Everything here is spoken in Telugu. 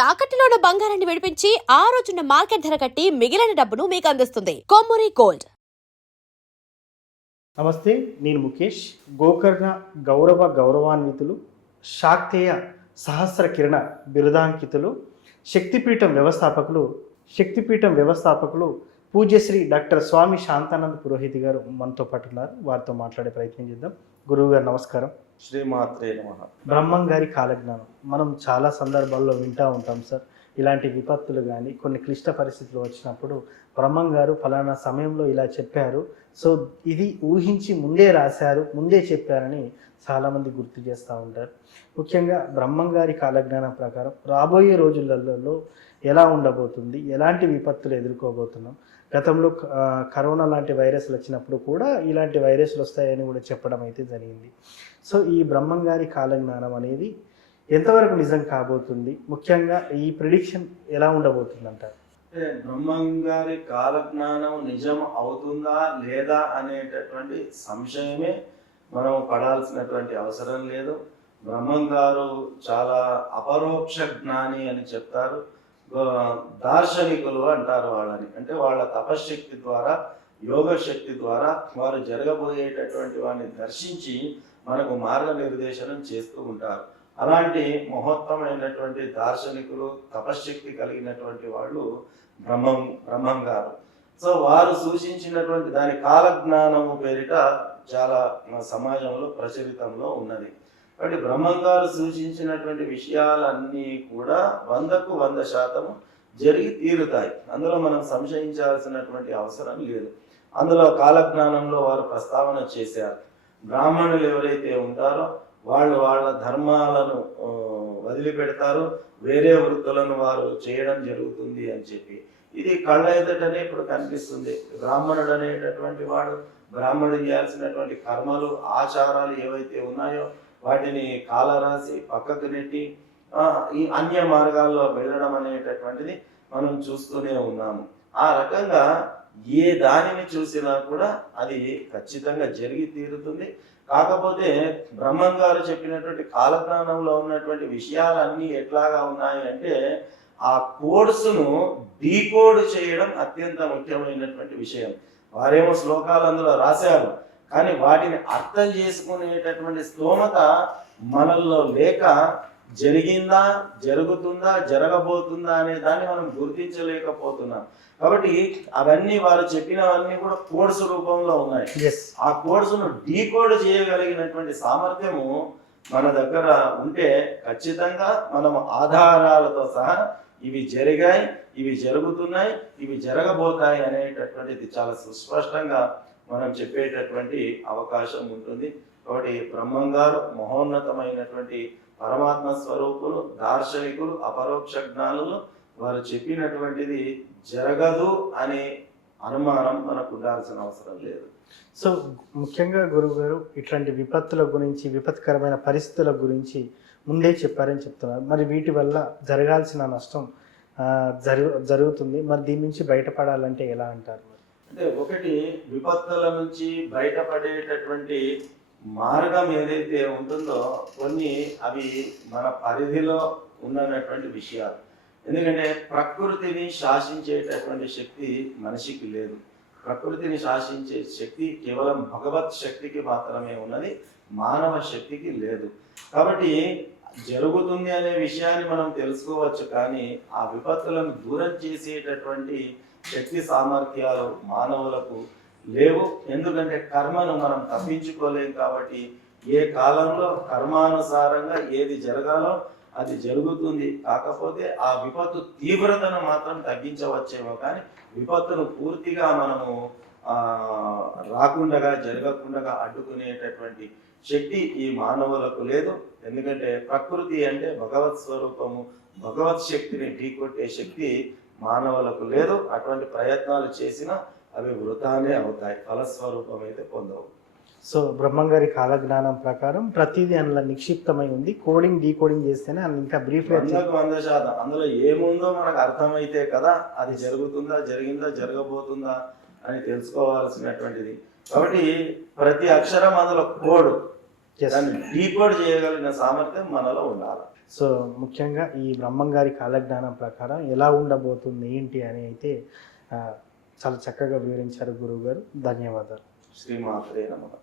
తాకట్టులో ఉన్న బంగారాన్ని విడిపించి ఆ రోజున్న మార్కెట్ ధర కట్టి మిగిలిన డబ్బును మీకు అందిస్తుంది కొమ్మూరి గోల్డ్. నమస్తే, నేను ముఖేష్. గోకర్ణ గౌరవాన్వితులు, శాక్తేయ సహస్ర కిరణ బిరుదాంకితులు, శక్తిపీఠం వ్యవస్థాపకులు పూజ్యశ్రీ డాక్టర్ స్వామి శాంతానంద పురోహిత్ గారు మనతో పాటు ఉన్నారు. వారితో మాట్లాడే ప్రయత్నం చేద్దాం. గురువు గారు నమస్కారం. శ్రీమాత్రే నమః. బ్రహ్మం గారి కాలజ్ఞానం మనం చాలా సందర్భాల్లో వింటూ ఉంటాం సార్. ఇలాంటి విపత్తులు కానీ కొన్ని క్లిష్ట పరిస్థితులు వచ్చినప్పుడు బ్రహ్మం గారు ఫలానా సమయంలో ఇలా చెప్పారు, సో ఇది ఊహించి ముందే రాశారు, ముందే చెప్పారని చాలామంది గుర్తు చేస్తూ ఉంటారు. ముఖ్యంగా బ్రహ్మం గారి కాలజ్ఞానం ప్రకారం రాబోయే రోజులలో ఎలా ఉండబోతుంది, ఎలాంటి విపత్తులు ఎదుర్కోబోతున్నాం. గతంలో కరోనా లాంటి వైరస్లు వచ్చినప్పుడు కూడా ఇలాంటి వైరస్లు వస్తాయని కూడా చెప్పడం అయితే జరిగింది. సో ఈ బ్రహ్మం గారి కాలజ్ఞానం అనేది ఎంతవరకు నిజం కాబోతుంది, ముఖ్యంగా ఈ ప్రిడిక్షన్ ఎలా ఉండబోతుంది అంటారు? అంటే బ్రహ్మం గారి కాలజ్ఞానం నిజం అవుతుందా లేదా అనేటటువంటి సంశయమే మనం పడాల్సినటువంటి అవసరం లేదు. బ్రహ్మం గారు చాలా అపరోక్ష జ్ఞాని అని చెప్తారు. దార్శనికులు అంటారు వాళ్ళని. అంటే వాళ్ళ తపశ్శక్తి ద్వారా, యోగ శక్తి ద్వారా వారు జరగబోయేటటువంటి వారిని దర్శించి మనకు మార్గనిర్దేశనం చేస్తూ ఉంటారు. అలాంటి మహోత్తమైనటువంటి దార్శనికులు, తపశ్శక్తి కలిగినటువంటి వాళ్ళు బ్రహ్మం గారు. సో వారు సూచించినటువంటి దాని కాలజ్ఞానము పేరిట చాలా సమాజంలో ప్రచలితంలో ఉన్నది. కాబట్టి బ్రహ్మం గారు సూచించినటువంటి విషయాలన్నీ కూడా 100% జరిగి తీరుతాయి. అందులో మనం సంశయించాల్సినటువంటి అవసరం లేదు. అందులో కాలజ్ఞానంలో వారు ప్రస్తావన చేశారు. బ్రాహ్మణులు ఎవరైతే ఉంటారో వాళ్ళు వాళ్ళ ధర్మాలను వదిలిపెడతారు, వేరే వృత్తులను వారు చేయడం జరుగుతుంది అని చెప్పి ఇది కళ్ళ ఎదుటనే ఇప్పుడు కనిపిస్తుంది. బ్రాహ్మణుడు అనేటటువంటి వాడు బ్రాహ్మణుడు చేయాల్సినటువంటి కర్మలు, ఆచారాలు ఏవైతే ఉన్నాయో వాటిని కాలరాసి పక్కకు నెట్టి ఈ అన్య మార్గాల్లో వెళ్ళడం అనేటటువంటిది మనం చూస్తూనే ఉన్నాము. ఆ రకంగా ఏ దానిని చూసినా కూడా అది ఖచ్చితంగా జరిగి తీరుతుంది. కాకపోతే బ్రహ్మం గారు చెప్పినటువంటి కాలజ్ఞానంలో ఉన్నటువంటి విషయాలన్నీ ఎట్లాగా ఉన్నాయి అంటే ఆ కోడ్స్ను డీకోడ్ చేయడం అత్యంత ముఖ్యమైనటువంటి విషయం. వారేమో శ్లోకాలు అందులో రాశారు, కానీ వాటిని అర్థం చేసుకునేటటువంటి స్తోమత మనల్లో లేక జరిగిందా, జరుగుతుందా, జరగబోతుందా అనే దాన్ని మనం గుర్తించలేకపోతున్నాం. కాబట్టి అవన్నీ వారు చెప్పినవన్నీ కూడా కోడ్స్ రూపంలో ఉన్నాయి. ఆ కోడ్స్ను డీకోడ్ చేయగలిగినటువంటి సామర్థ్యము మన దగ్గర ఉంటే ఖచ్చితంగా మనం ఆధారాలతో సహా ఇవి జరిగాయి, ఇవి జరుగుతున్నాయి, ఇవి జరగబోతాయి అనేటటువంటిది చాలా సుస్పష్టంగా మనం చెప్పేటటువంటి అవకాశం ఉంటుంది. కాబట్టి బ్రహ్మం గారు మహోన్నతమైనటువంటి పరమాత్మ స్వరూపులు, దార్శనికులు, అపరోక్ష జ్ఞానులు. వారు చెప్పినటువంటిది జరగదు అనే అనుమానం మనకు ఉండాల్సిన అవసరం లేదు. సో ముఖ్యంగా గురువు గారు ఇట్లాంటి విపత్తుల గురించి, విపత్కరమైన పరిస్థితుల గురించి ముందే చెప్పారని చెప్తున్నారు. మరి వీటి వల్ల జరగాల్సిన నష్టం జరుగుతుంది. మరి దీని నుంచి బయటపడాలంటే ఎలా అంటారు? అంటే ఒకటి, విపత్తుల నుంచి బయటపడేటటువంటి మార్గం ఏదైతే ఉంటుందో కొన్ని అవి మన పరిధిలో ఉన్నటువంటి విషయాలు. ఎందుకంటే ప్రకృతిని శాసించేటటువంటి శక్తి మనిషికి లేదు. ప్రకృతిని శాసించే శక్తి కేవలం భగవత్ శక్తికి మాత్రమే ఉన్నది, మానవ శక్తికి లేదు. కాబట్టి జరుగుతుంది అనే విషయాన్ని మనం తెలుసుకోవచ్చు, కానీ ఆ విపత్తులను దూరం చేసేటటువంటి శక్తి సామర్థ్యాలు మానవులకు లేవు. ఎందుకంటే కర్మను మనం తప్పించుకోలేం. కాబట్టి ఏ కాలంలో కర్మానుసారంగా ఏది జరగాలో అది జరుగుతుంది. కాకపోతే ఆ విపత్తు తీవ్రతను మాత్రం తగ్గించవచ్చేమో, కానీ విపత్తును పూర్తిగా మనము రాకుండా, జరగకుండా అడ్డుకునేటటువంటి శక్తి ఈ మానవులకు లేదు. ఎందుకంటే ప్రకృతి అంటే భగవత్ స్వరూపము, భగవత్ శక్తిని ఢీకొట్టే శక్తి మానవులకు లేదు. అటువంటి ప్రయత్నాలు చేసినా అవి వృధానే అవుతాయి, ఫలస్వరూపం అయితే పొందవు. సో బ్రహ్మంగారి కాలజ్ఞానం ప్రకారం ప్రతిదీ అందులో నిక్షిప్తమై ఉంది. కోడింగ్ డీకోడింగ్ చేస్తేనే అది ఇంకా బ్రీఫ్ 100% అందులో ఏముందో మనకు అర్థమైతే కదా అది జరుగుతుందా, జరిగిందా, జరగబోతుందా అని తెలుసుకోవాల్సినటువంటిది. కాబట్టి ప్రతి అక్షరం అందులో కోడ్, దాన్ని డీకోడ్ చేయగలిగిన సామర్థ్యం మనలో ఉండాలి. సో ముఖ్యంగా ఈ బ్రహ్మంగారి కాలజ్ఞానం ప్రకారం ఎలా ఉండబోతుంది ఏంటి అని అయితే చాలా చక్కగా వివరించారు గురువుగారు. ధన్యవాదాలు. శ్రీమాత్రే నమః.